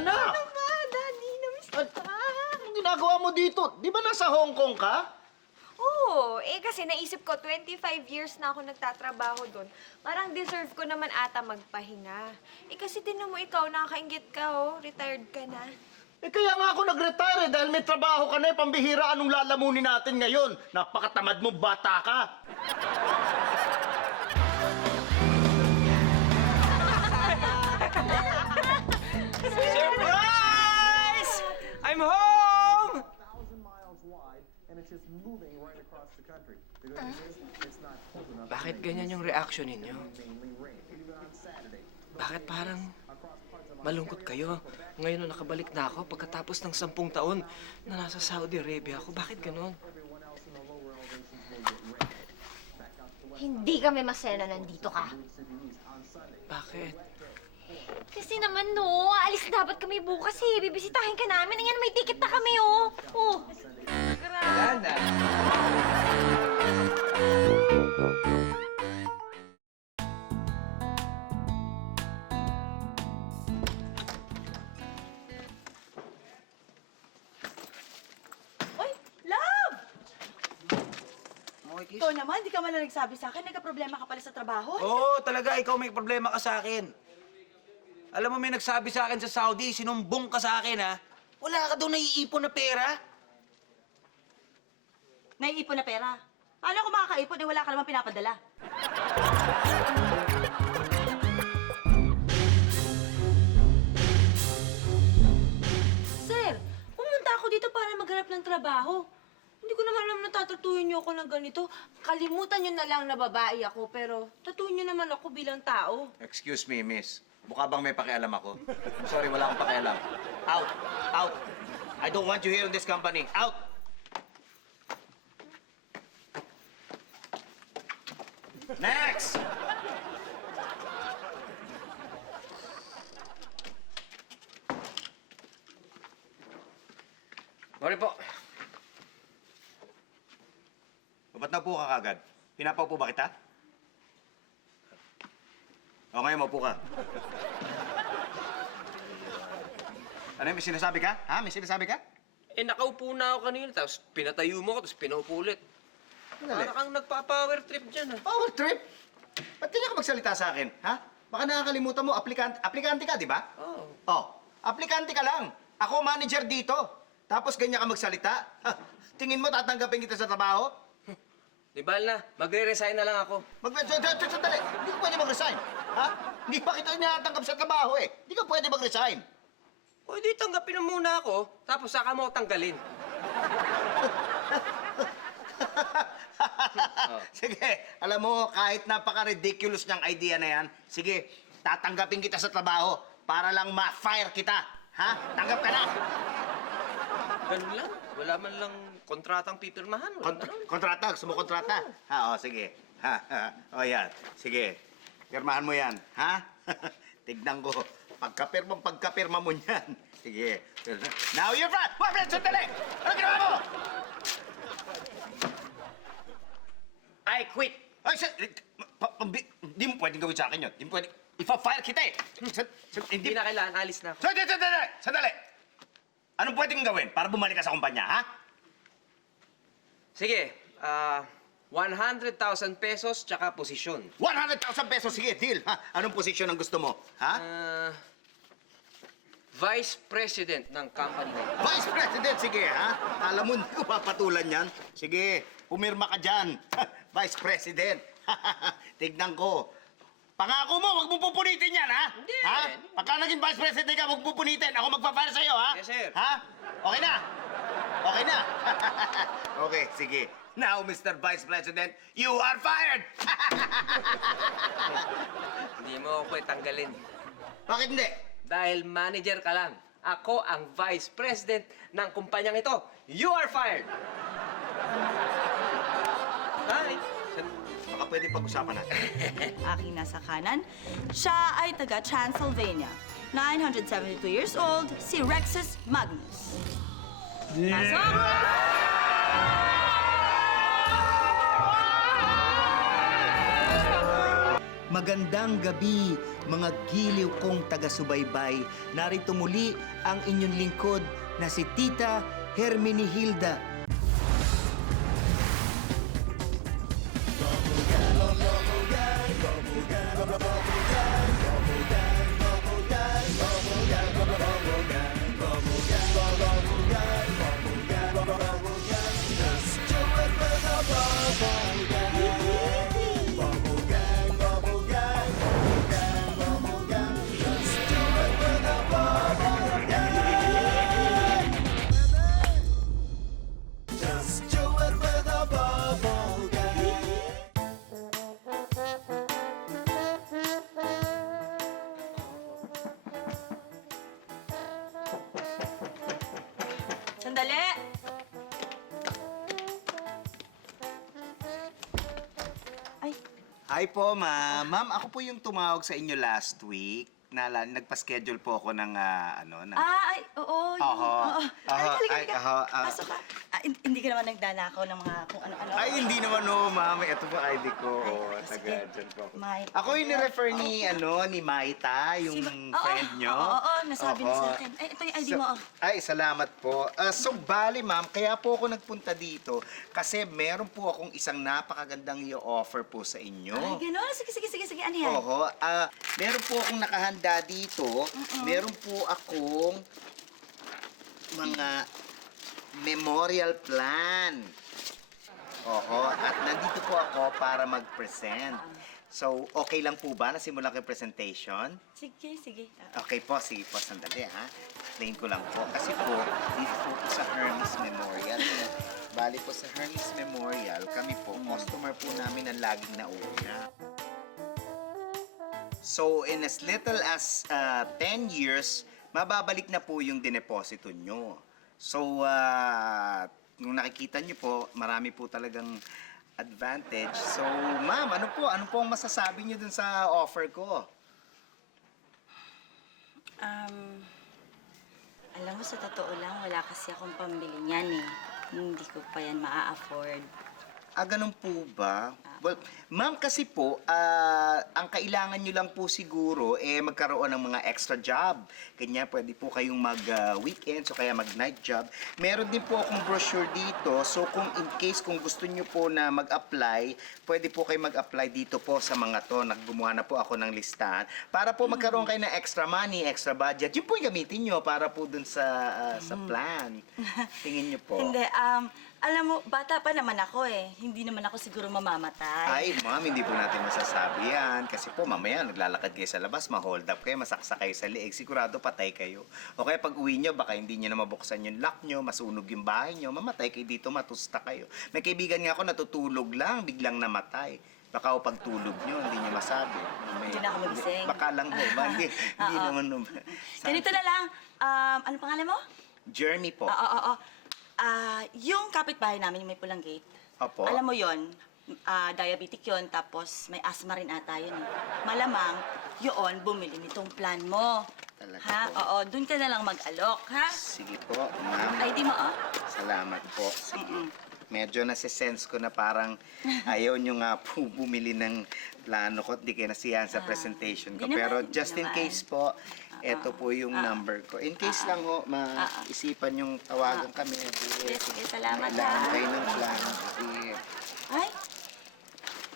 anak? Ano ba, Daddy? Namiss kita. Anong ginagawa mo dito? Di ba nasa Hong Kong ka? Oo, kasi naisip ko, 25 years na ako nagtatrabaho doon. Parang deserve ko naman ata magpahinga. Kasi tinan mo ikaw, nakakaingit ka, retired ka na. Kaya nga ako nag-retire dahil may trabaho ka na pambihira. Anong lalamunin natin ngayon? Napakatamad mo, bata ka. Surprise! I'm home! Bakit ganyan yung reaction ninyo? Bakit parang malungkot kayo? Ngayon na nakabalik na ako pagkatapos ng 10 taon na nasa Saudi Arabia ako. Bakit ganon? Hindi kami masaya na nandito ka. Bakit? Kasi naman, alis dapat kami bukas eh. Bibisitahin ka namin. Ayan, may ticket na kami, Oh. Wala na. Oy, love! Okay, Kiss? Ito naman, di ka man lang nagsabi sa akin, nagka-problema ka pala sa trabaho. Oo, talaga, ikaw may problema ka sa akin. Alam mo, may nagsabi sa akin sa Saudi, sinumbong ka sa akin, ha? Wala ka daw naiipon na pera. Naiipon na pera. Paano ako makakaipon wala ka naman pinapadala? Sir, pumunta ako dito para maghanap ng trabaho. Hindi ko naman alam na tatutuyin niyo ako ng ganito. Kalimutan niyo na lang na babae ako, pero tatuyin niyo naman ako bilang tao. Excuse me, miss. Mukha bang may pakialam ako? Sorry, wala akong pakialam. Out! Out! I don't want you here in this company. Out! Next! Sorry po. Ba't naupo ka kagad? Pinapaupo ba kita? O ngayon, maupo ka. Ano, may sinasabi ka? Ha? May sinasabi ka? Nakaupo na ako kanina, tapos pinatayo mo ako, tapos pinaupo ulit. Dali. Para kang nagpa-power trip dyan, ha? Power trip? Ba't di ka magsalita sa akin, ha? Baka nakakalimutan mo, aplikante ka, di ba? Oo. Oh, aplikante ka lang. Ako manager dito. Tapos ganyan ka magsalita. Ha, tingin mo tatanggapin kita sa trabaho? Di ba na, magre-resign na lang ako. Sandali, hindi ka pwede mag-resign. Ha? Hindi pa kita inatanggap sa trabaho eh. Hindi ka pwede mag-resign. O, di tanggapin mo muna ako, tapos saka mo ako tanggalin. Sige, alam mo, kahit napaka-ridiculous niyang idea na yan, sige, tatanggapin kita sa trabaho para lang ma-fire kita. Ha? Tanggap ka na. Ganun lang. Wala man lang kontratang pipirmahan. Wala ganun. Kontrata, gusto mo kontrata? Ha, sige. Ha, ha. O yan, sige. Pirmahan mo yan, ha? Tignan ko. Pagkapirma mo yan. Sige. Now you're front! Wait, sandali! Ano ginawa mo? I quit. Ay, hindi mo pwedeng gawin sa akin yun. Hindi mo pwedeng... Ipa-fire kita eh. Hindi na kailangan, alis na ako. Sandali! Anong pwedeng gawin para bumalik ka sa kumpanya, ha? Sige, 100,000 pesos tsaka posisyon. 100,000 pesos, sige, deal. Ha? Anong posisyon ang gusto mo, ha? Vice President ng company na ito. Vice President, sige, ha? Alam mo, hindi ko papatulan yan. Sige, pumirma ka dyan. Vice President. Tignan ko. Pangako mo, huwag mo pupunitin yan, ha? Hindi. Ha? Pagka naging Vice President ka, huwag pupunitin. Ako magpa-fire sa'yo, ha? Yes, sir. Ha? Okay na? Okay na? Okay, sige. Now, Mr. Vice President, you are fired! Hindi mo ako tanggalin. Bakit hindi? Dahil manager ka lang. Ako ang Vice President ng kumpanyang ito. You are fired! Hi! Baka pwede pag-usapan natin. Aking nasa kanan, siya ay taga Transylvania. 972 years old, si Rexus Magnus. Pasok! Magandang gabi, mga giliw kong taga-subaybay. Narito muli ang inyong lingkod na si Tita Hermenihilda. Sandali! Ay, Hi po, ma'am. Ma'am, ako po yung tumawag sa inyo last week. Nagpa-schedule po ako ng, oo. Oho. Halika. Oho. Pasok ka. Hindi ka naman nagdanakaw ng mga kung ano-ano. Ay, hindi naman no, ma'am. Ito po ID ko. Ay, sige. Taga dyan po ako. Maita. Ako yung ni-refer ni Maita, yung friend nyo. Oo, nasabi niya Oho. sa akin. Ay, ito yung ID mo. Ay, salamat po. So, bali, ma'am, kaya po ako nagpunta dito kasi meron po akong isang napakagandang i-offer po sa inyo. Ay, gano'n. Sige. Ano yan? Oho. Meron po akong nakahanda dito. Meron po akong mga memorial plan. Oho. At nandito po ako para mag-present. So, okay lang po ba na simulan ko yung presentation? Sige. Okay po, sige po, sandali ha. Explain ko lang po. Kasi po, dito po sa Hermes Memorial. Bali po sa Hermes Memorial, kami po, customer po namin ang laging nauna. So, in as little as 10 years, mababalik na po yung dineposito nyo. So, kung nakikita nyo po, marami po talagang advantage. So, ma'am, ano po ang masasabi nyo dun sa offer ko? Alam mo, sa totoo lang, wala kasi akong pambili niyan eh. Hindi ko pa yan maa-afford. Ganun po ba? Well, ma'am, kasi po, ang kailangan nyo lang po siguro, magkaroon ng mga extra job. Kanya, pwede po kayong mag-weekend, so kaya mag-night job. Meron din po akong brochure dito, so kung in case kung gusto nyo po na mag-apply, pwede po kayo mag-apply dito po sa mga to. Naggumawa na po ako ng listahan. Para po magkaroon kayo ng extra money, extra budget. Yun po yung gamitin nyo para po dun sa plan. Tingin nyo po. Hindi, alam mo, bata pa naman ako eh. Hindi naman ako siguro mamamatay. Ay, ma'am, hindi po natin masasabi yan. Kasi po, mamaya, naglalakad kayo sa labas, ma-hold up kayo, masaksa kayo sa liig, sigurado patay kayo. O kaya pag uwi nyo, baka hindi nyo na mabuksan yung lock nyo, masunog yung bahay nyo, mamatay kayo dito, matusta kayo. May kaibigan nga ako, natutulog lang, biglang namatay. Baka o pagtulog nyo, hindi nyo masabi. Hindi na ako magising. Baka lang ho, ba? Hindi naman. Ganito na lang, ano pangalan mo? Jeremy po. Oo. Yung kapitbahay namin, yung may pulang gate. Opo. Alam mo yon, diabetic yon, tapos may asthma rin ata yun eh. Malamang, yun, bumili nitong plan mo. Talaga Ha? po. Oo, dun ka na lang mag-alok, ha? Sige po, ma'am. ID mo, oh. Salamat po. Medyo nasisense ko na parang ayaw nyo nga po bumili ng plano ko. Di kayo nasiyahan sa presentation ko. Di naman, Pero di just in naman. case po, eto po yung number ko. In case lang ho, maisipan yung tawagan kami. Sige, salamat, Kailangan ha? kayo ng plano. Sige. Ay!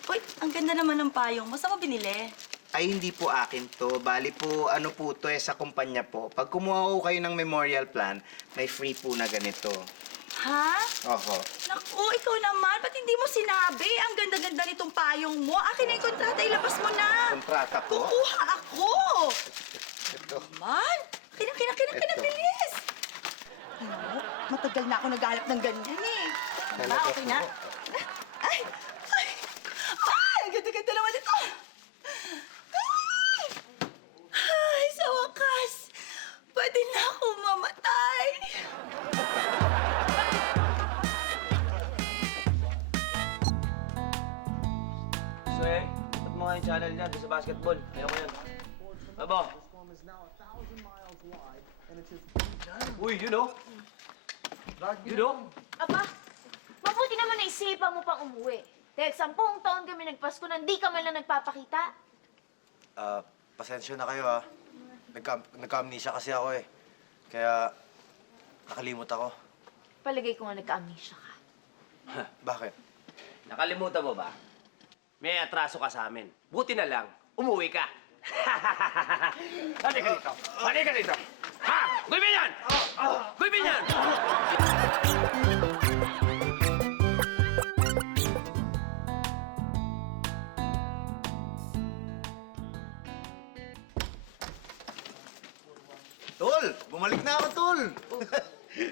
Uy, ang ganda naman ng payong mo. Saan mo binili? Ay, hindi po akin to. Bali po, ano po to sa kumpanya po. Pag kumuha ko kayo ng memorial plan, may free po na ganito. Ha? Oho. Naku, ikaw naman. Ba't hindi mo sinabi? Ang ganda-ganda nitong payong mo. Akin na yung kontrata. Ilabas mo na. Kontrata po. Kukuha ako. Ito. Man, kinak, Eto. bilis. Ano, matagal na ako naghahanap ng ganyan eh. Talaga Okay na? po. Ay! Ang ganda-ganda naman ito. Ay, sa wakas. Pwede na ako mamatay. So, ba't mo nga yung channel niya doon sa basketball? Ayoko yun. Aba? Uy, you know? You know? Aba, mabuti naman naisipan mo pang umuwi. Dahil 10 taon kami nagpasko na hindi ka man lang nagpapakita. Pasensya na kayo ha. Nagka-amnesia kasi ako eh. Kaya nakalimot ako. Palagay ko nga nagka-amnesia ka. Bakit? Nakalimutan mo ba? May atraso ka sa amin. Buti na lang, umuwi ka. Halika dito. Halika dito. Ha? Gawin yan! Gawin yan! Tol! Bumalik na ako, Tol!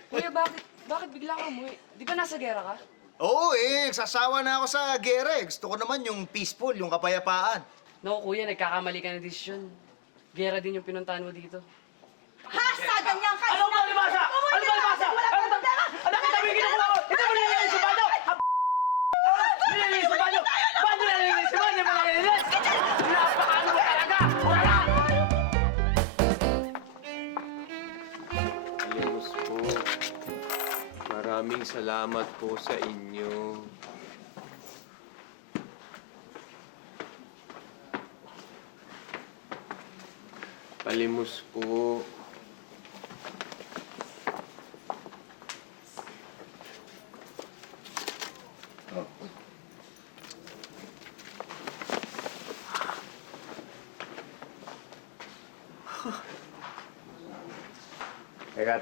Kuya, bakit bigla ka umuwi? Di ba nasa gera ka? Oo sasawa na ako sa gera eh. Gusto ko naman yung peaceful, yung kapayapaan. Naku, kuya, nagkakamali ka ng desisyon. Gera din yung pinuntahan mo dito. Ha? Sa ganyan ka? Ano ba libasa? Ano ba libasa? Ano kita may ginagawa mo? Hindi mo nililinis yung banyo! Nililinis yung banyo! Paano nililinis yung banyo? Hindi mo nililinis! Napakaano mo talaga! Wala! Ayos po. Maraming salamat po sa inyo. Palimos po.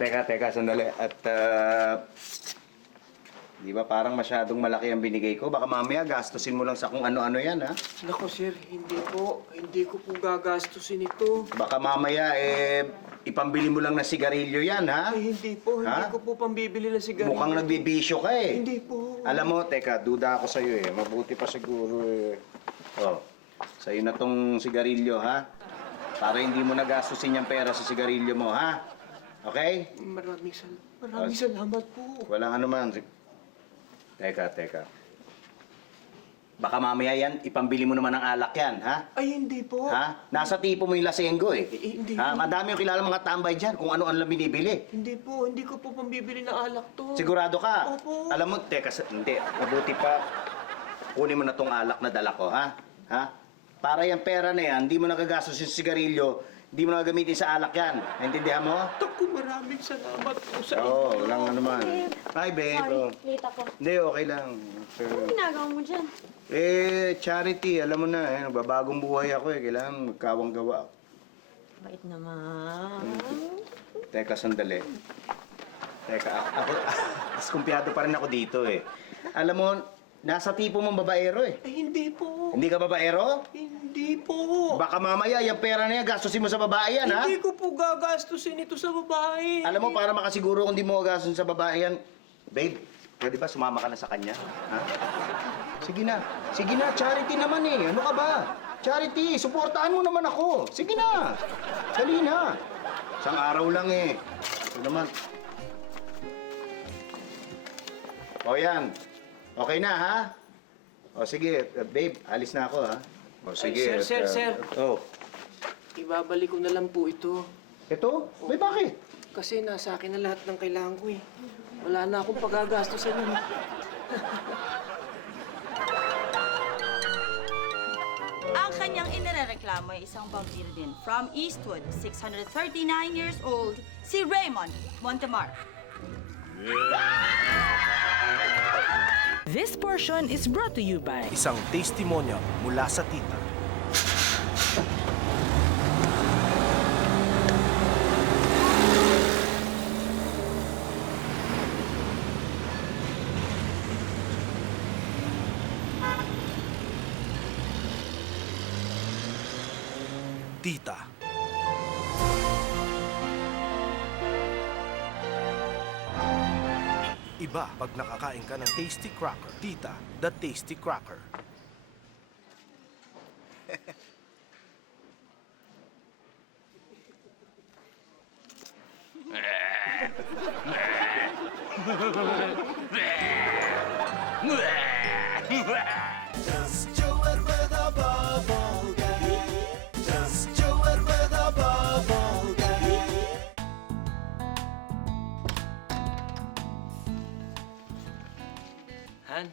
Teka, sandali. At, di ba parang masyadong malaki ang binigay ko? Baka mamaya gastusin mo lang sa kung ano-ano yan, ha? Nako, sir, hindi po. Hindi ko po gagastusin ito. Baka mamaya, ipambili mo lang ng sigarilyo yan, ha? Ay, hindi po. Hindi Ha? ko po pambibili ng sigarilyo. Mukhang nagbibisyo ka, eh. Hindi po. Alam mo, teka, duda ako sa'yo, eh. Mabuti pa siguro, eh. Oh, sa'yo na tong sigarilyo, ha? Para hindi mo nagastusin yung pera sa sigarilyo mo, ha? Okay? Maraming salamat po. Walang ano man. Teka. Baka mamaya yan, ipambili mo naman ng alak yan, ha? Ay, hindi po. Ha? Nasa tipo mo yung lasenggo, eh. Hindi Ha? po. Madami yung kilala mga tambay dyan kung ano-ano lang binibili. Hindi po. Hindi ko po pambibili ng alak to. Sigurado ka? Opo. Alam mo, hindi. Mabuti pa, kunin mo na tong alak na dala ko, ha? Ha? Para yung pera na yan, hindi mo nagagastos yung sigarilyo, hindi mo nagagamitin sa alak yan. Naintindihan mo? Naku, maraming salamat po sa inyo. Oo, walang ano man. Hi, babe. Oh. Late ako. Hindi, okay lang. Ano ginagawa mo dyan? Charity, alam mo na, nagbabagong buhay ako eh. Kailangan magkawang gawa. Bait naman. Teka, sandali. Teka, ako, diskumpiyado pa rin ako dito eh. Alam mo, nasa tipo mong babaero eh. Ay, hindi po. Hindi ka babaero? Hindi po. Baka mamaya, yung pera na yan, gastusin mo sa babae yan, ha? Hindi ko po gagastusin ito sa babae. Alam mo, para makasiguro kung di mo gastusin sa babae yan, babe, pwede ba sumama ka na sa kanya? Ha? Sige na, charity naman eh. Ano ka ba? Charity, suportahan mo naman ako. Sige na, dali na. Isang araw lang eh. Ito naman. O yan, okay na ha? O sige, babe, alis na ako ha? O sige. Ay, sir. Oh. Ibabalik ko na lang po ito. Ito? May bakit? Kasi nasa akin na lahat ng kailangan ko eh. Wala na akong pagagastusan yun. Ang kanyang inireklamo ay isang vampiro din. From Eastwood, 639 years old, si Raymond Montemar. This portion is brought to you by Isang testimonyo mula sa tita. Tita. Iba pag nakakain ka ng Tasty Cracker. Tita, the Tasty Cracker. Just do it with a bubble gang. Just do it with a bubble gang. Han,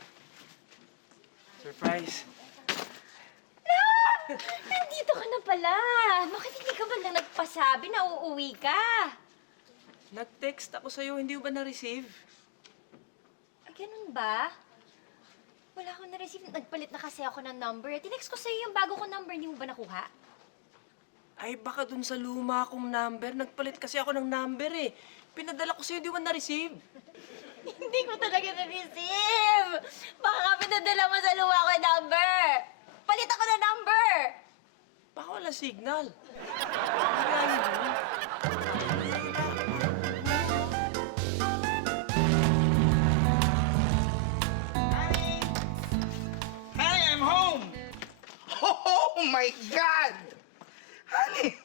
Nandito ka na pala. Bakit hindi ka man lang nagpasabi na uuwi ka? Nag-text ako sa'yo, hindi mo ba na-receive? Ganun ba? Wala akong na-receive. Nagpalit na kasi ako ng number. Tinext ko sa'yo yung bago kong number. Hindi mo ba nakuha? Ay, baka dun sa luma kong number. Nagpalit kasi ako ng number eh. Pinadala ko sa'yo, hindi mo na-receive. Hindi ko talaga na-receive. Baka ka pinadala mo sa luwa ko number. Palit ako ng number. Baka wala signal. Kaya yun. Hi, I'm home! Oh my God! Honey,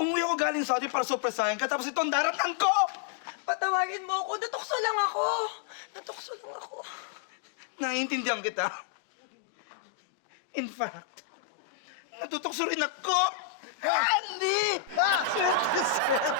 umuwi ako galing Saudi para surpresahin ka, tapos ito ang daratan ko! Patawagin mo ako. Natukso lang ako. Natukso lang ako. Naiintindihan kita. In fact, natutukso rin ako! Honey! Swerte, swerte!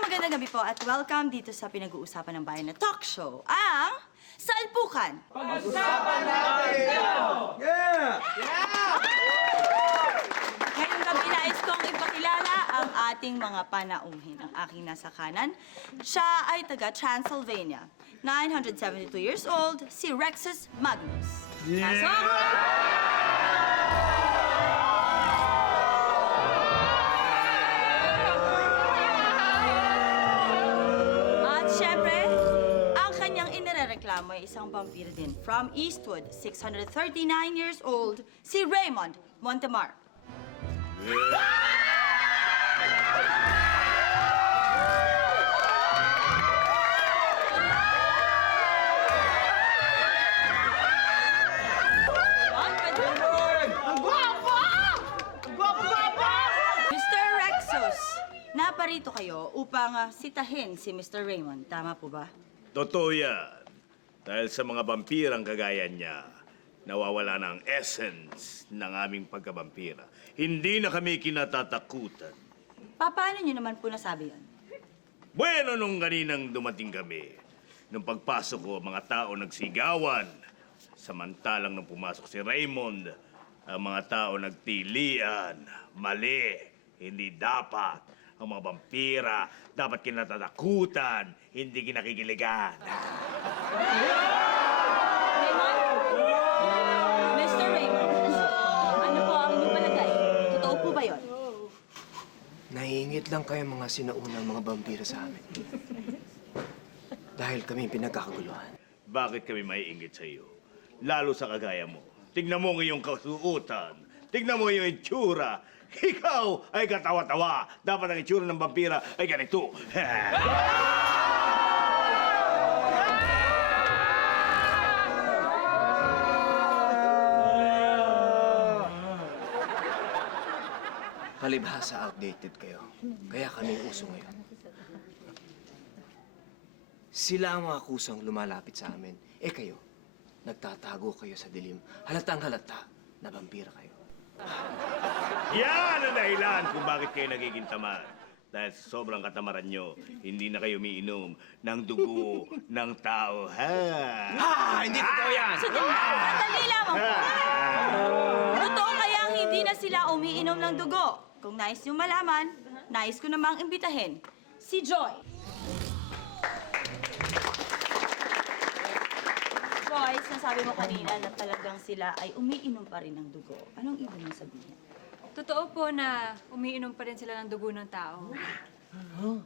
Magandang gabi po at welcome dito sa pinag-uusapan ng bayan na talk show, ang Salpukan. Ngayong gabi nais kong ipakilala ang ating mga panauhin. Ang aking nasa kanan, siya ay taga Transylvania. 972 years old, si Rexus Magnus. At syempre, ang kanyang inireklamo ay isang vampiro din. From Eastwood, 639 years old, si Raymond Montemar. Mr. Rexus, naparito kayo upang sitahin si Mr. Raymond. Tama po ba? Totoo yan. Dahil sa mga vampirang kagaya niya, nawawala na ang essence ng aming pagkabampira. Hindi na kami kinatatakutan. Paano nyo naman po nasabi yun? Bueno, nung kaninang dumating kami, nung pagpasok ko, mga tao nagsigawan. Samantalang nung pumasok si Raymond, ang mga tao nagtilian. Mali, hindi dapat. Ang mga vampira dapat kinatatakutan, hindi kinakikiligan. Mr. Raymond, ano po ang inyong palagay? Totoo po ba yun? Naiingit lang kayo mga sinaunang mga vampira sa amin. Dahil kami pinagkakaguluhan. Bakit kami maiingit sa iyo? Lalo sa kagaya mo. Tignan mo ngayong kasuotan. Tignan mo yung itsura. Ikaw ay katawa-tawa. Dapat ang itsura ng vampira ay ganito. Palibhasa outdated kayo. Kaya kami uso ngayon. Sila ang mga kusang lumalapit sa amin. Eh kayo, nagtatago kayo sa dilim. Halatang halata na vampira kayo. Yan ang dahilan kung bakit kayo nagiging tamad. Dahil sa sobrang katamaran nyo, hindi na kayo umiinom ng dugo ng tao, ha? Hindi totoo yan! Sandali lamang po. Totoo kayang hindi na sila umiinom ng dugo? Kung nais nyo malaman, nais ko namang imbitahin si Joy. Joy, sinasabi mo kanina na talagang sila ay umiinom pa rin ng dugo. Anong ibig mo sabihin? Totoo po na umiinom pa rin sila ng dugo ng tao.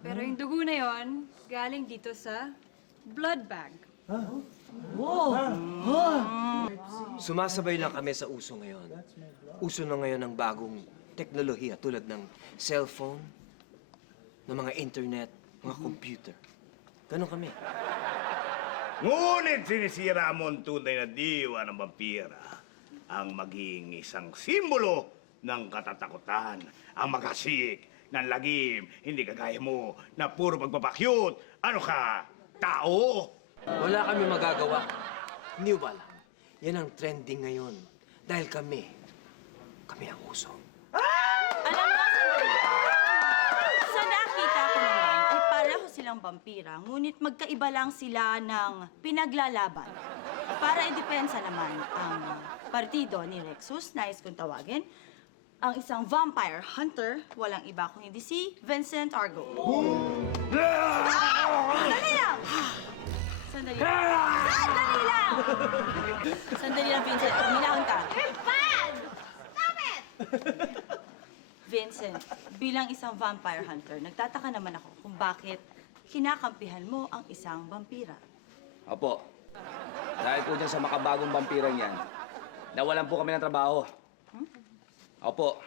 Pero yung dugo na yon galing dito sa blood bag. Sumasabay lang kami sa uso ngayon. Uso na ngayon ng bagong teknolohiya tulad ng cellphone, ng mga internet, mga computer. Ganon kami. Ngunit sinisira mo ang tunay na diwa ng vampira. Ang maging isang simbolo ng katatakutan. Ang makasik ng lagim. Hindi kagaya mo na puro pagpapakyut. Ano ka? Tao? Wala kami magagawa. Hindi ba lang? Yan ang trending ngayon. Dahil kami ang uso. Alam mo, sa nakita vampira, ngunit magkaiba lang sila ng pinaglalaban. Para idepensa naman ang partido ni Rexus, nais kong tawagin, ang isang vampire hunter, walang iba kung hindi si Vincent Argo. Sandali lang! Sandali lang. Sandali lang! Sandali lang, Vincent. Huminahon ka. You're bad! Stop it! Vincent, bilang isang vampire hunter, nagtataka naman ako kung bakit kinakampihan mo ang isang vampira. Opo. Dahil po dyan sa makabagong vampirang yan, nawalan po kami ng trabaho. Opo.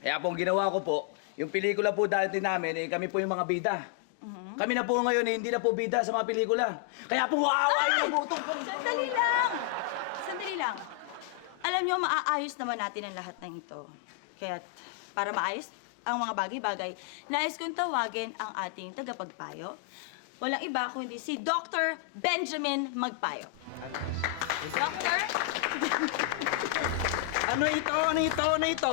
Kaya po ang ginawa ko po, yung pelikula po dati namin, kami po yung mga bida. Kami na po ngayon, hindi na po bida sa mga pelikula. Kaya po, aawain na po itong... Sandali lang! Sandali lang. Alam niyo, maaayos naman natin ang lahat ng ito. Kaya para maayos ang mga bagay-bagay, nais kong tawagin ang ating tagapagpayo. Walang iba kundi si Dr. Benjamin Magpayo. Doctor? Ano ito? Ano ito? Ano ito?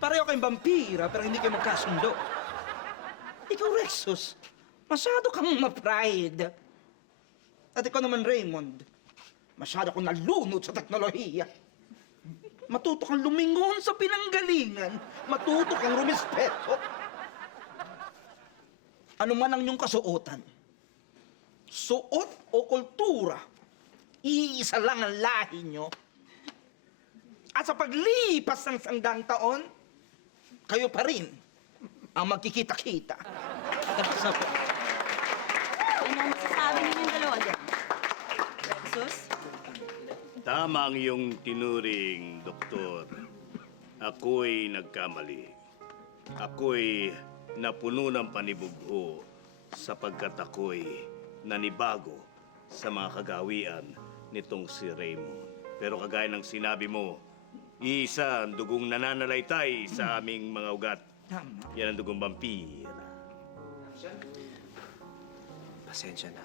Pareho kayong vampira pero hindi kayo magkasundo. Ikaw, Rexus, masyado kang ma-pride. At ikaw naman, Raymond, masyado kang nalunod sa teknolohiya. Matuto kang lumingon sa pinanggalingan. Matuto kang rumispeto. Ano man ang iyong kasuotan, suot o kultura, iisa lang ang lahi nyo. At sa paglipas ng sanggang taon, kayo pa rin ang magkikita-kita. Tapos na po. Ano ang masasabi ninyong dalawa dyan? Rexus? Tama ang iyong tinuring, Doktor. Ako'y nagkamali. Ako'y napuno ng panibugho sapagkat ako'y nanibago sa mga kagawian nitong si Raymond. Pero kagaya ng sinabi mo, isa ang dugong nananalaytay sa aming mga ugat. Yan ang dugong vampira. Pasensya na.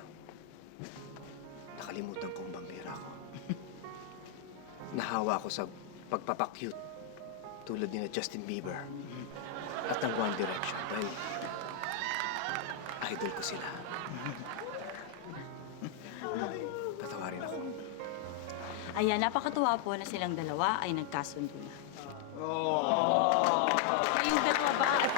Nakalimutan kong vampira ko. Nahawa ako sa pagpapakyut tulad ni na Justin Bieber at ng One Direction dahil idol ko sila. Patawarin ako. Ayan, napakatuwa po na silang dalawa ay nagkasundo na. Kayong dalawa ba at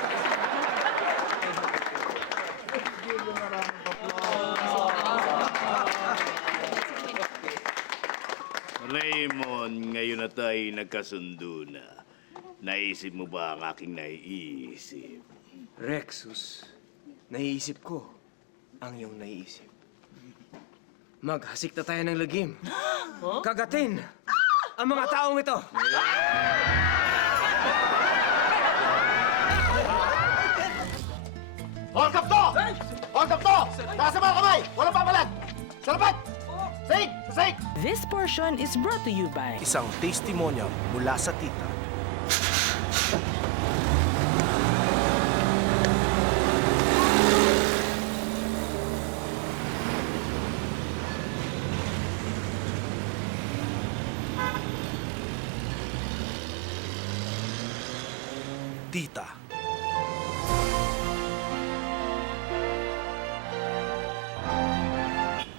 Raymond, ngayon na tayo nagkasundo na. Naisip mo ba ang aking naiisip? Rexus, naiisip ko ang iyong naiisip. Maghasik na tayo ng lagim. Kagatin ang mga taong ito. Hold up to! Hold up to! Taas ang mga kamay! Walang papalag! Sa lapat! Sing! Sing! This portion is brought to you by Isang testimonial mula sa tita. Tita.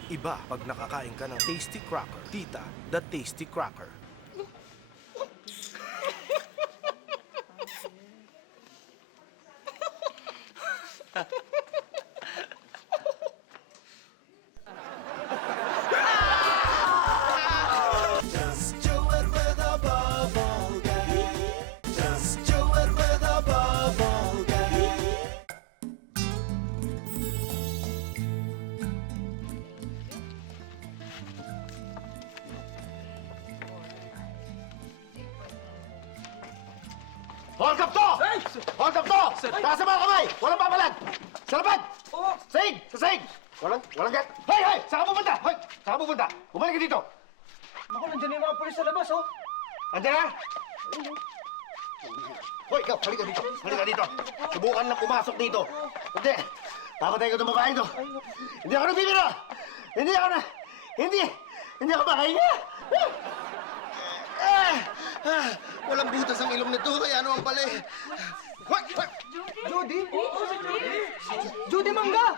Iba pag nakakain ka ng Tasty Cracker. Tita, the Tasty Cracker. Hold up to! Hold up to! Taas ang mga kamay! Walang papalag! Sa lapat! Sing! Sa sing! Walang gat! Hoy! Hoy! Saan ka pupunta? Hoy! Saan ka pupunta? Bumalik ka dito! Naku, nandiyan yung mga pulis sa labas, oh. Andiyan na! Hoy, ikaw! Halika dito! Halika dito! Subukan na pumasok dito! Hindi! Takot tayo ka itong babae ito! Hindi ako nagbibiro! Hindi ako na... Hindi ako makahinga! Walang butas ang ilong nito, kaya naman pala eh. Hoy! Hoy! Jody? Judy Mangga!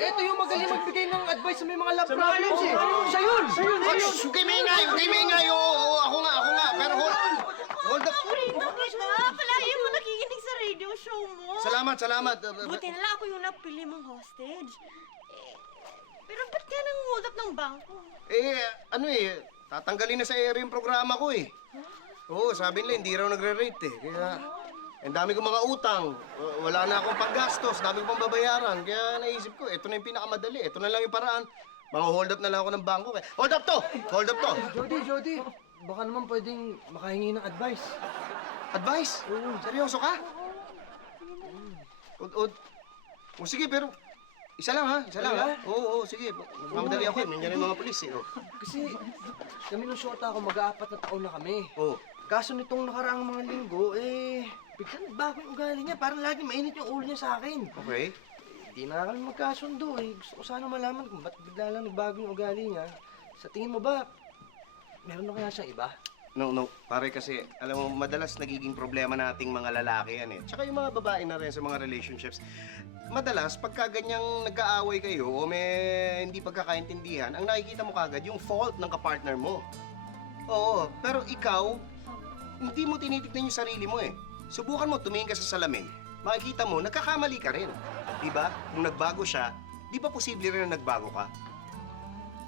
Ito yung magaling magbigay ng advice sa may mga love problems eh. Siya yun! Huwag kayo maingay. Oo, ako nga. Pero hold up. Bakit na? Palagi mo nakikinig sa radio show mo. Salamat. Buti na lang ako yung napili mong hostage. Pero ba't ka nang hold up ng bangko? Tatanggalin na sa air yung programa ko eh. Oo, sabi nila hindi raw nagre-rate eh. Kaya, ang dami kong mga utang. Wala na akong paggastos, dami ko pang babayaran. Kaya naisip ko, ito na yung pinakamadali. Ito na lang yung paraan. Mga hold up na lang ako ng bangko. Hold up to! Jody, baka naman pwedeng makahingi ng advice. Advice? Seryoso ka? O sige, pero isa lang ha? Oo, sige. Mamadali ako eh. Nandiyan yung mga polis eh. Kasi kami nung shota ako, mag-aapat na taon na kami. Oo. Kaso nitong nakaraang mga linggo, biglang bago yung ugali niya. Parang lagi mainit yung ulo niya sa akin. Okay. Hindi na kami magkasundo eh. Gusto ko sana malaman kung ba't bigla lang nagbago yung ugali niya. Sa tingin mo ba, meron na kaya siyang iba? No. Pare kasi, alam mo, madalas nagiging problema nating mga lalaki yan eh. Tsaka yung mga babae na rin sa mga relationships. Madalas, pagka ganyang nag-aaway kayo o may hindi pagkakaintindihan, ang nakikita mo kagad yung fault ng kapartner mo. Oo, pero ikaw, hindi mo tinitignan yung sarili mo eh. Subukan mo, tumingin ka sa salamin. Makikita mo, nagkakamali ka rin. Diba? Kung nagbago siya, di ba posible rin na nagbago ka?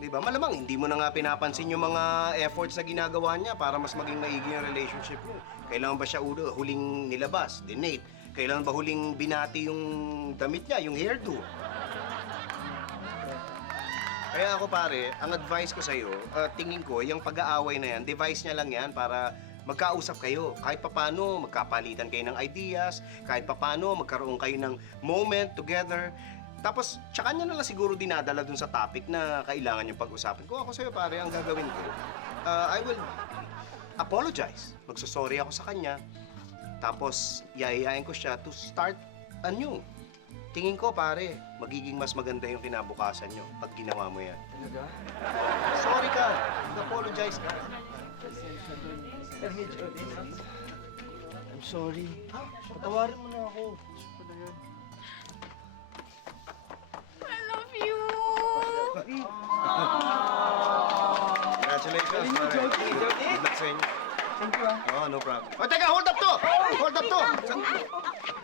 Diba? Malamang, hindi mo na nga pinapansin yung mga efforts na ginagawa niya para mas maging maigi yung relationship niyo. Kailangan ba siya huling nilabas, dinate? Kailangan ba huling binati yung damit niya, yung hairdo? Kaya ako pare, ang advice ko sa'yo, tingin ko, yung pag-aaway na yan, device niya lang yan para magkausap kayo. Kahit papano, magkapalitan kayo ng ideas, kahit papano, magkaroon kayo ng moment together. Tapos, tsaka niya na lang siguro dinadala dun sa topic na kailangan yung pag-usapan. Kung ako sa'yo pare, ang gagawin ko, I will apologize. Magsusorry ako sa kanya. Tapos, yayayain ko siya to start anew. Tingin ko, pare, magiging mas maganda yung kinabukasan nyo pag ginawa mo yan. Talaga? Sorry ka. Apologize ka. I'm sorry. Patawarin mo na ako. I love you! Congratulations, pare. Good luck sa inyo. Thank you ah. Oh, no problem. Oh, teka, hold up to! Hold up to!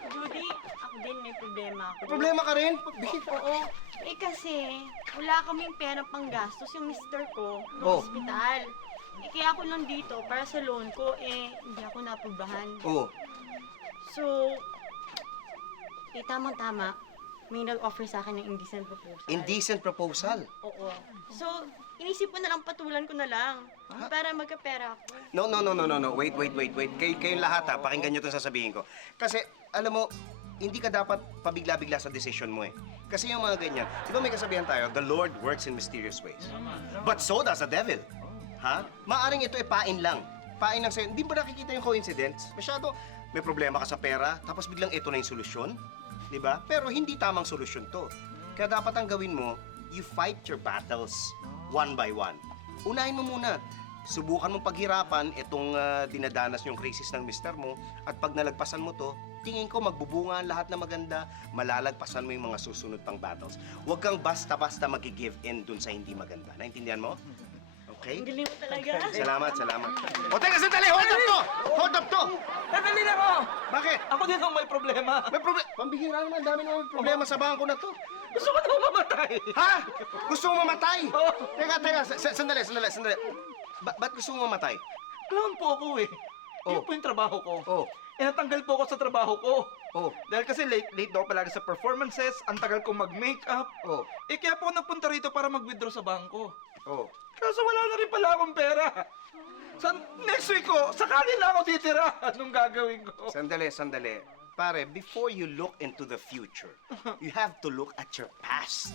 Judy, ako din may problema ako. Problema ka rin? Oo. Kasi wala kaming pera pang gastos yung mister ko ng Oh. ospital. Kaya ako lang dito para sa loan ko, hindi ako napulbahan. Oo. So, tamang-tama, may nag-offer sa akin ng indecent proposal. Indecent proposal? Oo. So, inisip ko na lang patulan ko na lang para magkapera ako. No. Wait. Kayong lahat ha, pakinggan nyo itong sasabihin ko. Kasi, alam mo, hindi ka dapat pabigla-bigla sa decision mo eh. Kasi yung mga ganyan, di ba may kasabihan tayo, the Lord works in mysterious ways. But so does the devil. Ha? Maaring ito pain lang. Pain lang sa'yo. Hindi ba nakikita yung coincidence? Masyado, may problema ka sa pera, tapos biglang ito na yung solusyon. Di ba? Pero hindi tamang solusyon to. Kaya dapat ang gawin mo, you fight your battles one by one. Unahin mo muna. Subukan mong paghirapan itong dinadanas yung krisis ng mister mo at pag nalagpasan mo to, tingin ko magbubunga ang lahat na maganda, malalagpasan mo yung mga susunod pang battles. Huwag kang basta-basta mag-give in dun sa hindi maganda. Naintindihan mo? Okay? Ang galing mo talaga. Salamat. O, teka, sandali! Hold up to! Nadali na ako! Bakit? Ako din ang may problema. May problema? Pambihira naman, dami naman problema sa bangko na to. Gusto ko na mamatay. Ha? Gusto mo mamatay? Teka, sandali. Ba't gusto mo mamatay? Clown po ako eh. Oh. Yun po yung trabaho ko. Oh. Natanggal po ako sa trabaho ko. Oh. Dahil kasi late daw palagi sa performances, ang tagal kong mag-makeup. Oh. Kaya po ako napunta rito para mag-withdraw sa bangko. Oh. Kaso wala na rin pala akong pera. Next week ko, sakali na ako titira. Anong gagawin ko? Sandali. Pare, before you look into the future, you have to look at your past.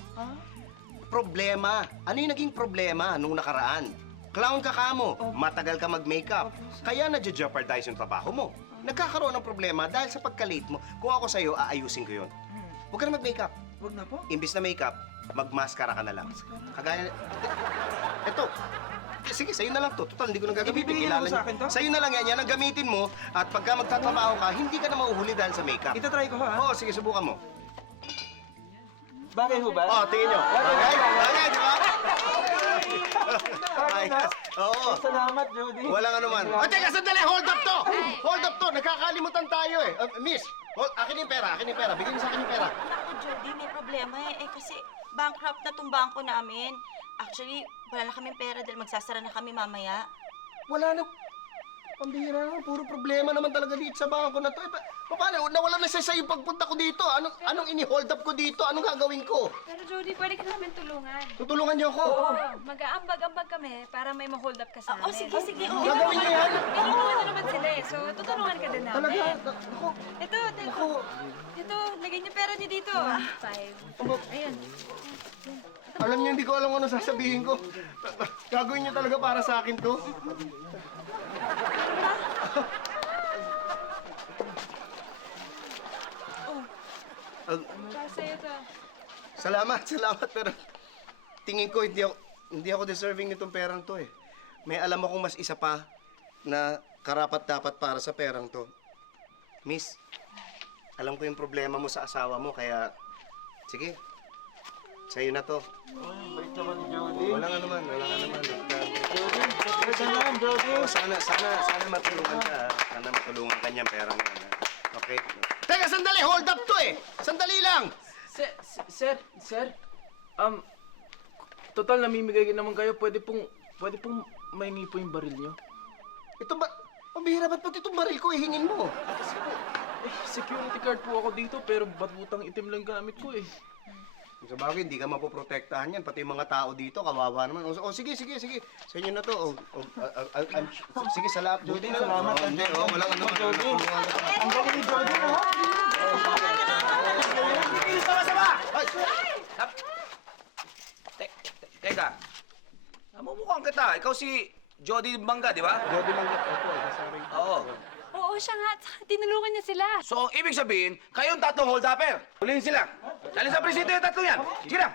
Problema. Ano yung naging problema nung nakaraan? Clown ka kamo, matagal ka mag-makeup. Kaya na-jeopardize yung trabaho mo. Nagkakaroon ng problema dahil sa pagka-late mo. Kung ako sa'yo, aayusin ko yun. Huwag ka na mag-makeup. Huwag na po. Imbis na makeup, mag-mascara ka na lang. Kagaya... Ito. Sige, sa'yo na lang to. Total, hindi ko na gagamitin. Ibibigay Kilala mo sa niyo. akin to? Sa'yo na lang yan. Yan ang gamitin mo. At pagka magtatrabaho ka, hindi ka na mahuhuli dahil sa makeup. Itatry ko ha. Oo, sige, subukan mo. Bagay ho ba? Oh, tingin nyo. Bagay, bagay, di ba? Ayos. Oo. Salamat, Jody. Walang anuman. Ay, teka, sandali! Hold up to! Hold up to! Nagkakalimutan tayo eh. Miss, akin yung pera, akin yung pera. Bigyan niyo sa akin yung pera. Naku, Jody, may problema kasi bankrupt na tong bangko namin. Actually, wala na kaming pera dahil magsasara na kami mamaya. Wala na. Pambihira na. Puro problema naman talaga dito sa bangko na to. Paano? Nawala na siya yung pagpunta ko dito. Anong ini-hold up ko dito? Anong gagawin ko? Pero Jody, pwede ka namin tulungan. Tutulungan niyo ako. Oo, mag-aambag-ambag kami para may ma-hold up ka sa amin. Sige, sige. Oo. Gagawin niyo yan? Pinunuhan na naman sila eh, so tutulungan ka din namin. Talaga? Ako. Ito, ito, lagay niyo pera niyo dito. 5. Ayun. Alam niyo, hindi ko alam kung ano sasabihin ko. Gagawin niyo talaga para sa akin to. Para sa'yo to. Salamat, pero tingin ko hindi ako deserving nitong perang to eh. May alam akong mas isa pa na karapat-dapat para sa perang to. Miss, alam ko yung problema mo sa asawa mo, kaya sige, sa'yo na to. Bait naman, Jody. Walang anuman. Jody. Sana matulungan ka. Sana matulungan ka niyang perang yan. Okay? Teka, sandali! Hold up to eh! Sandali lang! Sir, total namimigay naman kayo, pwede pong mahingi po yung baril nyo. Ito ba? Pambihira, ba't pati itong baril ko ihingin mo? Security card po ako dito, pero batutang itim lang gamit ko eh. Sa bagay, hindi ka mapoprotektahan yan. Pati yung mga tao dito, kawawa naman. Sige. Sa inyo na to. Sige, sa lahat. Jody, salamat. Hindi, walang ano. Jody. Ang galing ni Jody, no? Teka, namumukhaan kita. Ikaw si Jody Bangga, di ba? Jody lang ako. Sorry. Oo. Oo, siya nga. Tinulungan niya sila. So, ang ibig sabihin, kayong tatlong hold-upper. Hulihin sila. Dali sa presinto yung tatlo yan. Sige na.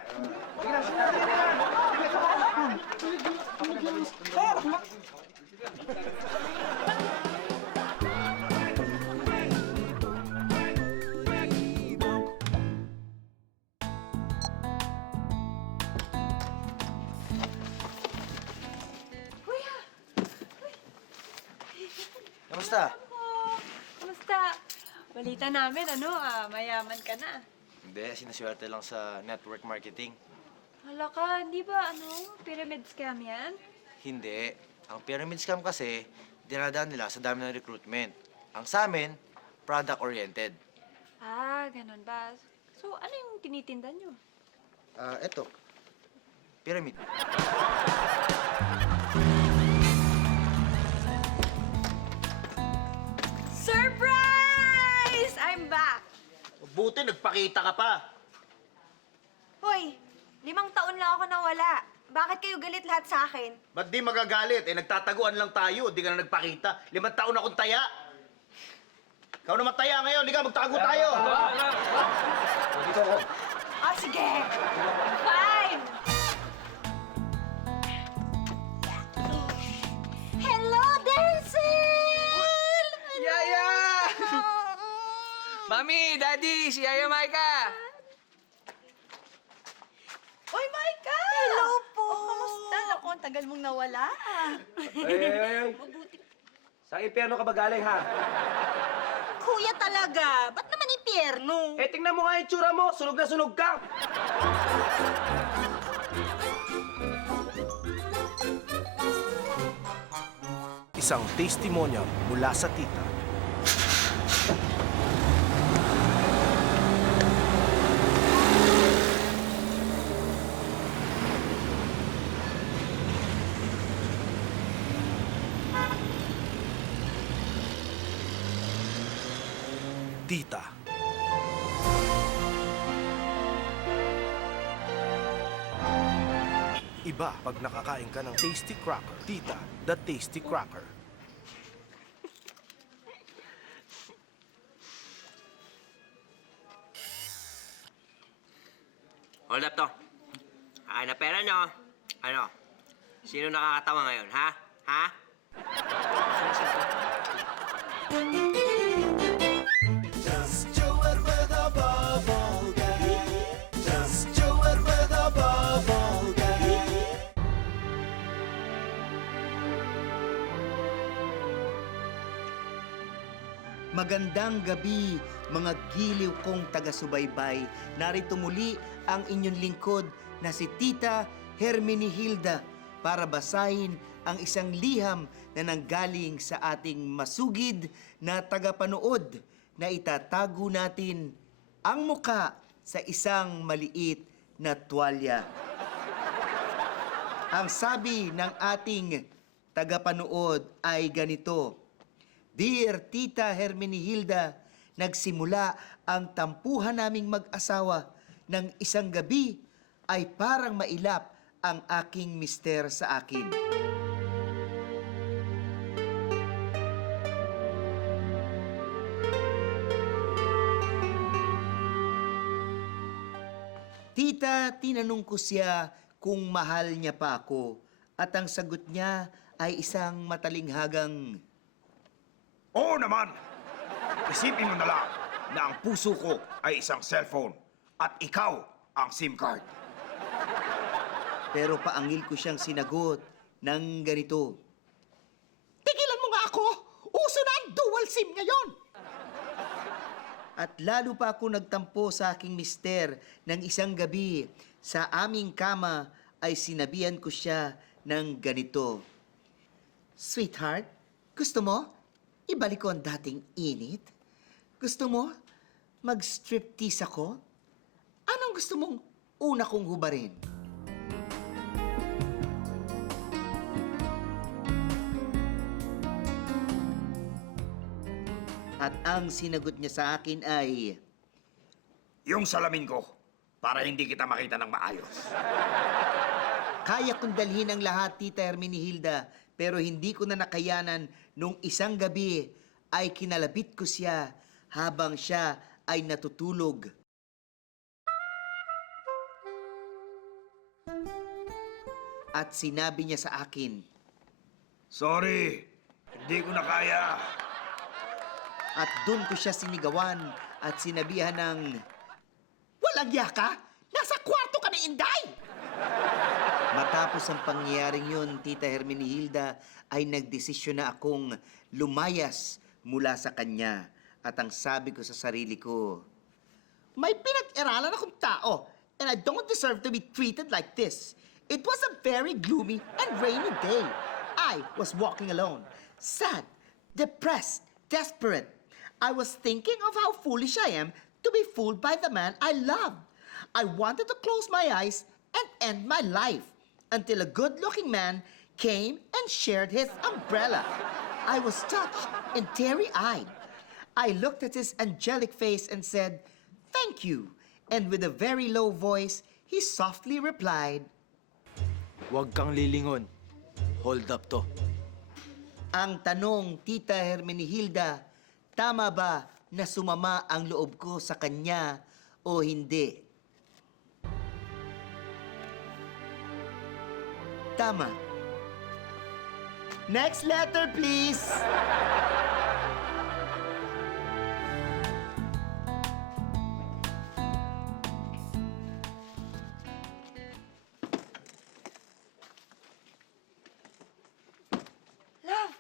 Kamusta? Kumusta? Balita namin, mayaman ka na. Hindi, sinaswerte lang sa network marketing. Hala ka, di ba, pyramid scam yan? Hindi. Ang pyramid scam kasi, dinadaan nila sa dami ng recruitment. Ang sa amin, product-oriented. Ah, ganun ba? So, ano yung tinitinda nyo? Eto. Pyramid. Surprise! I'm back! Buti nagpakita ka pa. Hoy, 5 taon lang ako nawala. Bakit kayo galit lahat sa akin? Ba't di magagalit? Nagtataguan lang tayo. Di ka na nagpakita. 5 taon akong taya. Ikaw naman taya ngayon. Di ka, magtago tayo. Ah, sige! Fine! Hello, Denzel! Yaya! Mami, Daddy, si Yaya Maika. Oy, Maika! Hello po! Kamusta? Naku, ang tagal mong nawala. Ay. Sa impyerno ka ba galing, ha? Kuya talaga, ba't naman impyerno? Eh, tingnan mo nga yung tsura mo. Sunog na sunog ka. Isang testimonial mula sa tita. Tita. Iba pag nakakain ka ng Tasty Cracker. Tita, the Tasty Cracker. Hold up to. Na pera nyo. Ano? Sino nakakatawa ngayon, ha? Ha? Just do it with a bubble gang. Just Magandang gabi, mga giliw kong taga-subaybay. Narito muli ang inyong lingkod na si Tita Hermenihilda para basahin ang isang liham na nanggaling sa ating masugid na tagapanood na itatago natin ang muka sa isang maliit na tuwalya. Ang sabi ng ating tagapanood ay ganito: Dear Tita Hermenihilda, nagsimula ang tampuhan naming mag-asawa ng isang gabi ay parang mailap ang aking mister sa akin. Tita, tinanong ko siya kung mahal niya pa ako at ang sagot niya ay isang matalinghagang, Oo naman! Isipin mo na lang na ang puso ko ay isang cellphone at ikaw ang SIM card. pero paangil ko siyang sinagot ng ganito. Tigilan mo nga ako! Uso na ang dual SIM ngayon! At lalo pa ako nagtampo sa aking mister ng isang gabi. Sa aming kama ay sinabihan ko siya ng ganito. Sweetheart, gusto mo? Ibalik ko ang dating init? Gusto mo? Mag-striptease ako? Anong gusto mong una kong hubarin? At ang sinagot niya sa akin ay, Yung salamin ko, para hindi kita makita ng maayos. kaya kong dalhin ang lahat, Tita Hermenihilda, pero hindi ko na nakayanan nung isang gabi ay kinalabit ko siya habang siya ay natutulog. At sinabi niya sa akin, Sorry, hindi ko na kaya. at doon ko siya sinigawan at sinabihan ng, Walang yaka! Nasa kwarto ka ni Inday! Matapos ang pangyayaring yun, Tita Hermenihilda, ay nagdesisyon na akong lumayas mula sa kanya. At ang sabi ko sa sarili ko, May pinag-aralan akong tao, and I don't deserve to be treated like this. It was a very gloomy and rainy day. I was walking alone, sad, depressed, desperate. I was thinking of how foolish I am to be fooled by the man I love. I wanted to close my eyes and end my life until a good-looking man came and shared his umbrella. I was touched and teary-eyed. I looked at his angelic face and said, Thank you. And with a very low voice, he softly replied, Huwag kang lilingon. Hold up to. Ang tanong, Tita Hermenihilda, tama ba na sumama ang loob ko sa kanya o hindi? Tama. Next letter, please! Love,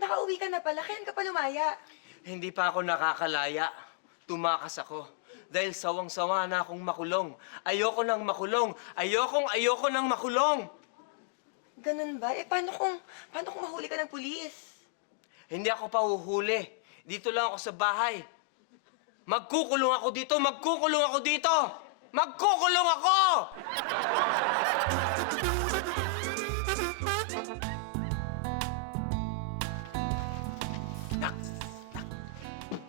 nakauwi ka na pala. Kailan ka pa lumaya? Hindi pa ako nakakalaya. Tumakas ako. Dahil sawang-sawa na akong makulong. Ayoko nang makulong. Ayoko nang makulong. Ganun ba? Paano kung mahuli ka ng pulis? Hindi ako pahuhuli. Dito lang ako sa bahay. Magkukulong ako dito! Magkukulong ako dito! Magkukulong ako!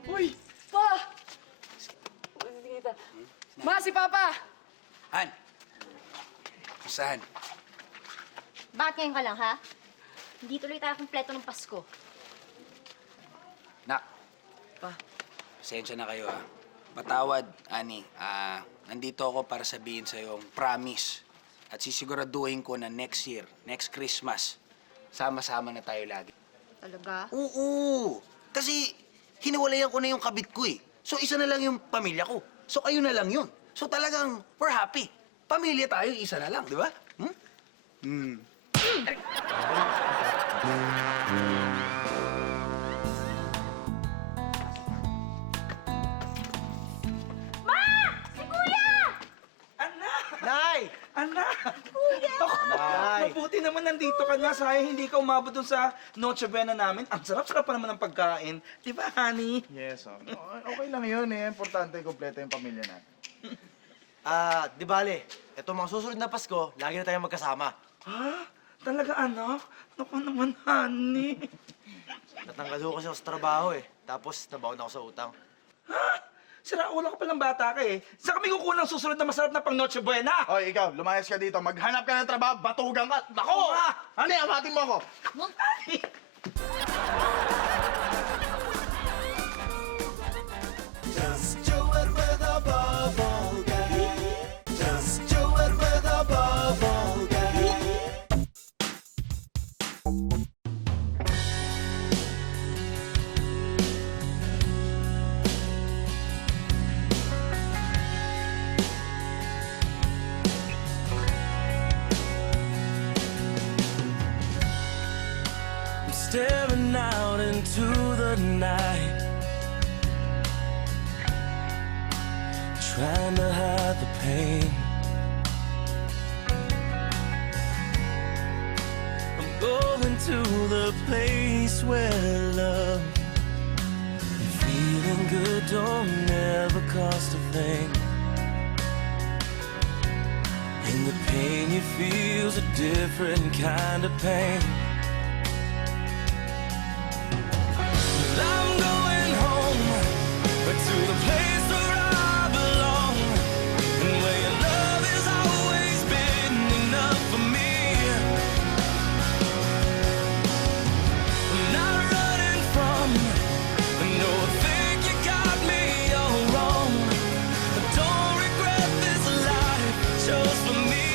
Uy! Pa! Ma, si Papa! Han! Saan? Bakit ngayon ka lang, ha? Hindi tuloy tayo kumpleto ng Pasko. Nak. Pasensya na kayo, ha. Patawad, Ani. Nandito ako para sabihin sa'yo yung promise. At sisiguraduhin ko na next year, next Christmas, sama-sama na tayo lagi. Talaga? Oo! Kasi hiniwalayan ko na yung kabit ko eh. So isa na lang yung pamilya ko. So kayo na lang yun. So talagang we're happy. Pamilya tayo, isa na lang, di ba? ka na, sayang hindi ka umabot dun sa Noche Buena namin. Ang sarap-sarap pa naman ng pagkain. Di ba, honey? Yes, okay lang yun eh. Importante, kompleto yung pamilya natin. Di bale, eto mga susunod na Pasko, lagi na tayong magkasama. Ha? Talaga, anak? Naku naman, honey. Natanggal ko kasi ako sa trabaho eh. Tapos nabaon ako sa utang. Ha? Sira ulo ka palang bata ka eh. Saan kami kukuha ng susunod na masarap na pang Noche Buena? Oy, ikaw, lumayas ka dito. Maghanap ka ng trabaho, batugan ka. Nako! Honey, amatin mo ako. Just do it with a bubble gang. Just do it with a bubble gang. I'm staring out into the night, trying to hide the pain. I'm going to the place where love and feeling good don't ever cost a thing. And the pain you feel's a different kind of pain. Well, I'm going home, but to the place where I belong, and where your love has always been enough for me. I'm not running from, no, I think you got me all wrong. I don't regret this life chose for me.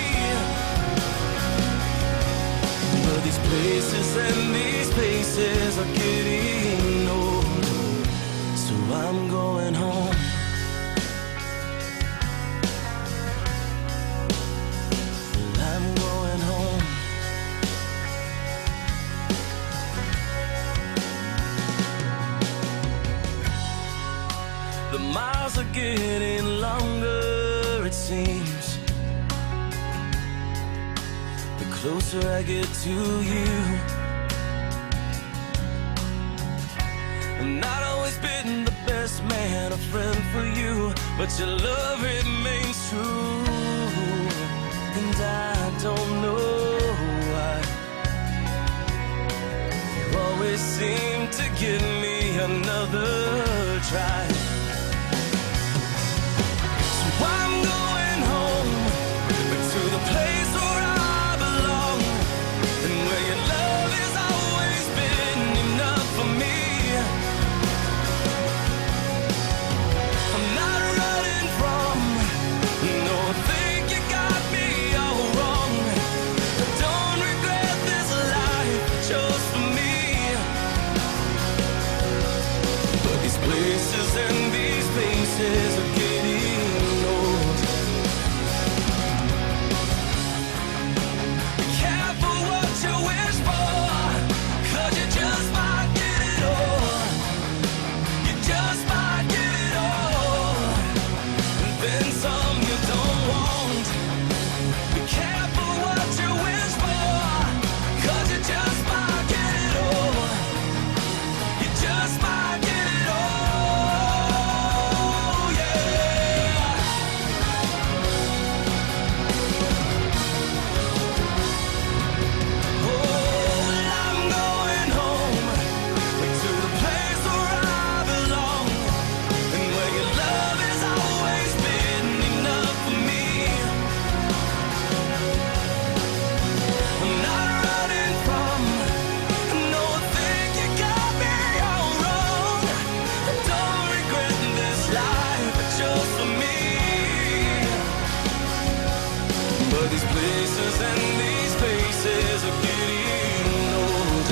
But these places and these places are getting old, so I'm going home. Well, I'm going home. The miles are getting longer, it seems. The closer I get to you. I've not always been the best man, a friend for you, but your love remains true. And I don't know why you always seem to give me another try. So I'm going home, but to the place where I belong, and where your love has always been enough for me. I'm not running from, no, I think you got me all wrong. I don't regret this life chose for me. But these places and these places are getting old. Be careful what you wish for, 'cause you just might get it all. You just might get it all, and then some you don't want. Be careful what you wish for, 'cause you just might get it all. You just might get it all, yeah. Oh, well, I'm going home, to the place where I belong, and where your love has always been enough for me. I'm not running from, no, I think you got me all wrong. I don't regret this life I chose for me. But these places and these places are getting old.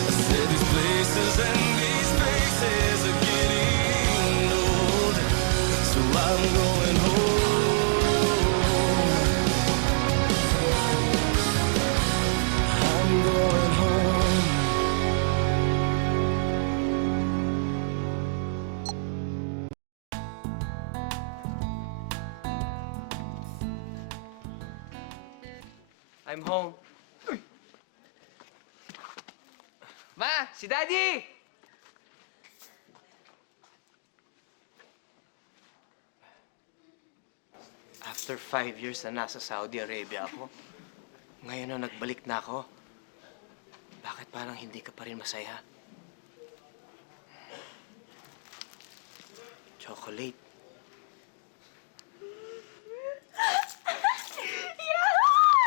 I said these places and these places are getting old, so I'm going home. I'm going home. I'm home. Ma, si Daddy! After 5 years na nasa Saudi Arabia ako, ngayon na nagbalik na ako, bakit parang hindi ka pa rin masaya? Chocolate.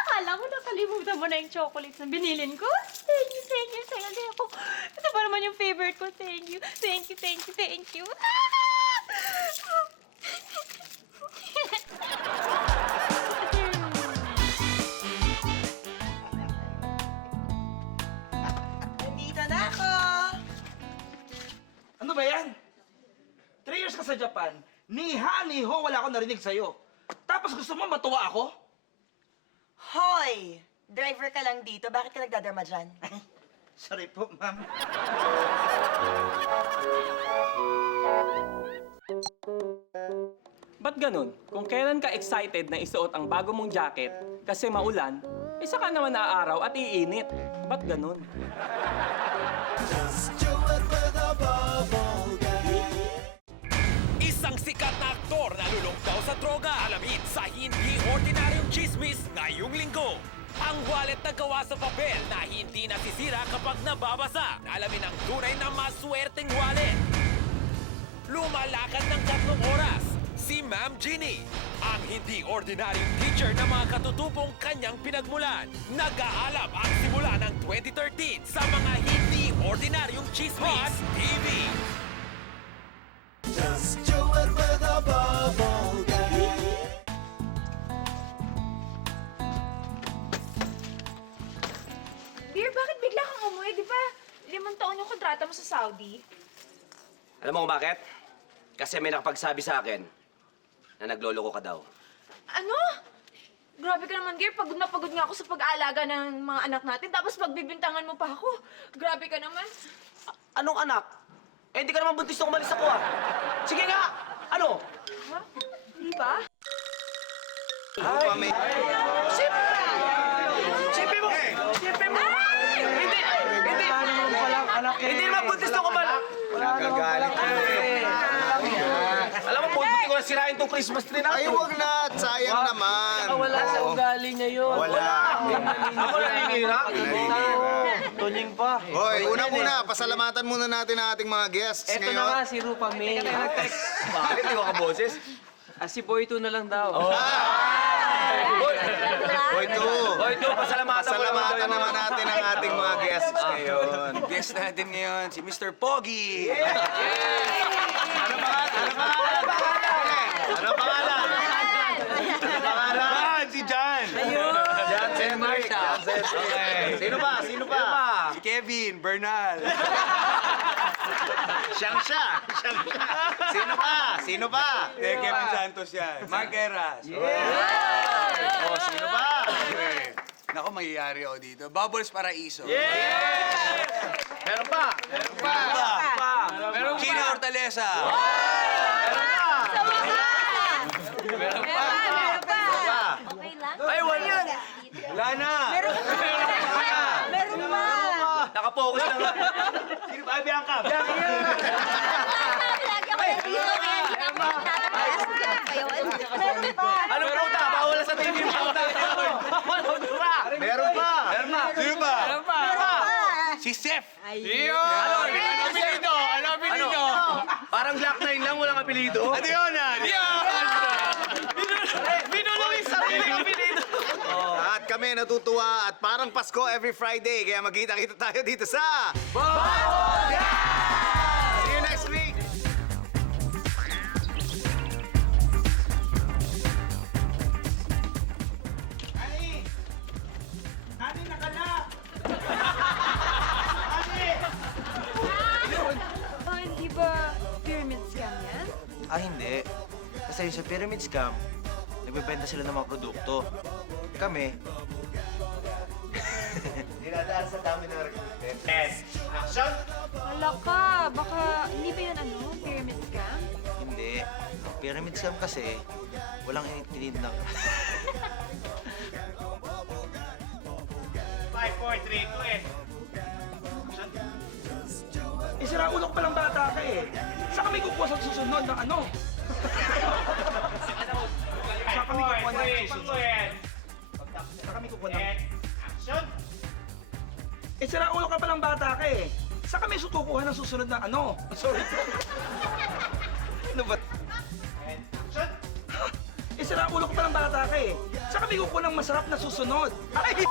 Akala ko nakalimutan mo na yung chocolates na binilin ko. Thank you, thank you. Saya ako. Ito pa naman yung favorite ko. Thank you, thank you, thank you, thank you. Nandito na ako! Ano ba yan? 3 years ka sa Japan, ni ha, ni ho, wala akong narinig sa'yo. Tapos gusto mo matuwa ako? Hoy! Driver ka lang dito. Bakit ka nagdadarma dyan? Sorry po, ma'am. Ba't ganun? Kung kailan ka excited na isuot ang bago mong jacket kasi maulan, saka naman aaraw at iinit. Ba't ganun? Isang sikat na aktor na lulungkaw sa droga. Alamin sa hindi ordinaryong chismis ngayong linggo. Ang wallet na gawa sa papel na hindi nasisira kapag nababasa. Alamin ang tunay na maswerteng wallet. Lumalakad ng 3 oras, si Ma'am Jeannie. Ang hindi ordinaryong teacher na mga katutupong kanyang pinagmulan. Nag-aalab ang simula ng 2013 sa mga hindi ordinaryong chismis TV. Just do it with a bubble gum. Dear, bakit bigla kang umuwi? Di ba 5 taon yung kontrata mo sa Saudi? Alam mo kung bakit? Kasi may nakapagsabi sa akin na nagloloko ka daw. Ano? Grabe ka naman, dear. Pagod na pagod nga ako sa pag-aalaga ng mga anak natin. Tapos pagbibintangan mo pa ako. Grabe ka naman. Anong anak? Eh, hindi ka naman buntis na umalis ako, ah. Sige nga! Ano? Ha? Di ba? Ay! Sipin mo! Sipin mo! Hindi! Hindi! Hindi naman buntis na umalis. Nagagalit ka eh. Alam mo, buti ko na sirain tong Christmas tree natin. Ay, wag na. Sayang naman. Wala sa ugali niya yun. Wala. Ako naninira. Tunying pa. Hoy, una-una, pasalamatan muna natin ang ating mga guests Eto ngayon. na nga, si Rupa May. Bakit? Di ko ka boses? Si Boy 2 na lang daw. Hoy, to. Pasalamatan naman natin ang ating mga guests ngayon. Guest natin ngayon, si Mr. Pogi. Ano pangalan? Si John. John Cedric. Okay. Sino pa? Si Kevin Bernal. Siyang siya. Sino pa? Kevin Santos yan. Mark Eras. Oh, sino pa? Naku, mangyayari ako dito. Bubbles Paraiso. Meron pa. Chino Hortaleza. Meron pa! Okay lang? Ay, wala yun. Wala na. Meron pa! Nakapokus lang. Sino ba? Ay, Bianca! Bianca yun! Lagi ako nandito, kaya hindi na ako nagtataas. Meron pa! Anong puta? Bawal na sa TV yung puta. Bawal na puta. Meron pa. Sino ba? Si Seth. Ano apelido? Parang Black 9 lang, walang apelido. Ano yun? Binulong yung sarili ng apelido. At kami natutuwa at parang Pasko every Friday. Kaya magkita-kita tayo dito sa... See you next week! Ani, nakala! Oh, hindi ba pyramid scam yan? Ah, hindi. Kasi sa pyramid scam, nagbebenta sila ng mga produkto. Kami, Dinadaan sa dami ng recruitment. Test! Action! Wala ka. Baka hindi ba yan pyramid scam? hindi. Ang pyramid scam kasi, walang tinindang. 5, 4, 3, 2, and... sira ulo ko palang bata ka eh. Saan kami kukuha sa susunod ng ano? Saan kami kukuha ng susunod? Saan kami kukuha ng... Action! Eh, sira ulo ka palang bata ka eh. Saan kami sutukuha ng susunod na ano? Sorry. Ano ba? Action! Eh, sira ulo ka palang bata ka eh. Saan kami kukuha ng masarap na susunod? Ay!